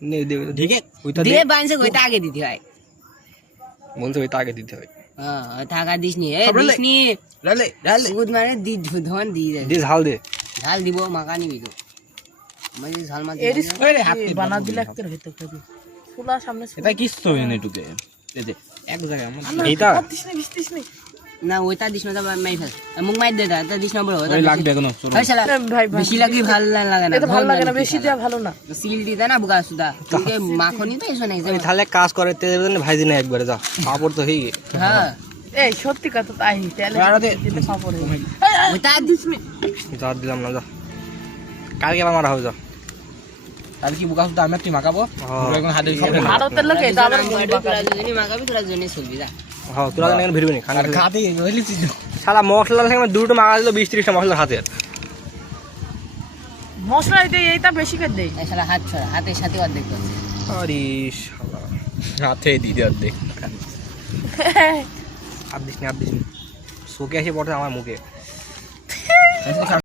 নে দে ठीक है ওইটা দে দে বাইনছে ওইটা আগে দিতে হয় বলতে ওইটা আগে দিতে হয় হ্যাঁ থাকা দিসনি এ খবর লে। দিসনি डाले डाले গুদ মানে দি ধন দি দে দে ঝাল দে ঝাল দিব মাকা নিবি তো মানে ঝাল মাছ এরিস अरे हाथ पे বানা দিলে একটা ভিতর করে ফুলা সামনে এটা কি তো এনে টুকে এই যে এক জায়গায় আমরা এইটা দিস নি না ওইটা দিস না তা মাই ফেল মুখ মাই দে তা দিস না বড় ওই লাগবে কোনো চলো হয় শালা ভাই ভাই বেশি লাগলে ভালো লাগে না এটা ভালো লাগে না বেশি দেয়া ভালো না সিল দি না বুকা সুদা তুই মাখনি তো এসো নাই ওই তাহলে কাজ করে তেল ভাইজি না একবারে যা পাপড় তো হয়ে গেছে হ্যাঁ এই সত্যি কথা তাই তেলে আরো দে দিলে পাপড় হবে ওইটা দিস নি যা দিলাম না যা কালকে আবার মারা হবে যা তাহলে কি বুকা সুদা আমি তুই মাখাবো হ্যাঁ। এখন হাতে খাবে না ভারতের লোক এটা আবার তোরা যদি মাখাবি তোরা জেনে চলবি যা হ্যাঁ তোরা কেন ভিড়বি না আর খাতে হইলি তুই শালা মশলা থেকে দুটো মারা দিল 20-30টা মশলা হাতে মশলা দিতে এইটা বেশি করে দেই এই শালা হাত ছড়া হাতের সাথে অর্ধেক করছে আরে শালা হাতে দি দে দেখ আর দিস নি শোকে এসে পড়ে আমার মুখে